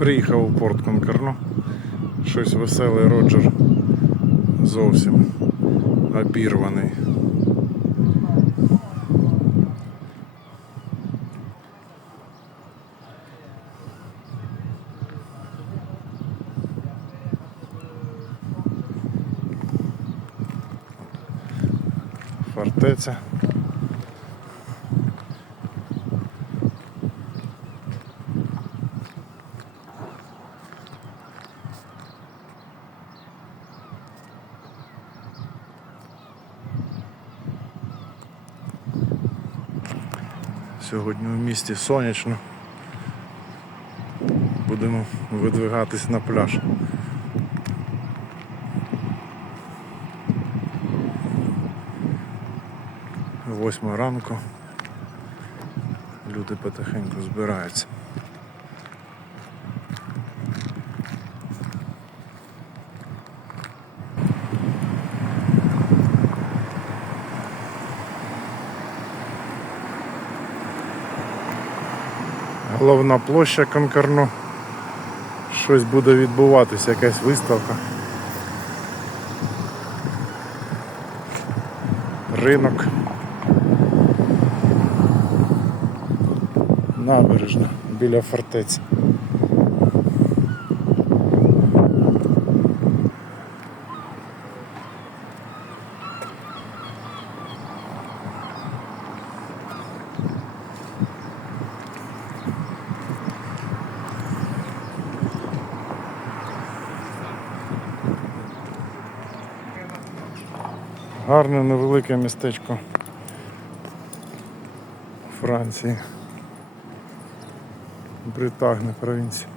Приїхав у порт Конкерно. Щось веселий Роджер. Зовсім обірваний. Фортеця. Сьогодні в місті сонячно. Будемо видвигатись на пляж. Восьма ранку. Люди потихеньку збираються. Головна площа Конкарно. Щось буде відбуватися, якась виставка. Ринок. Набережна біля фортеці. Гарне невелике містечко Франції. Бритагне провінція.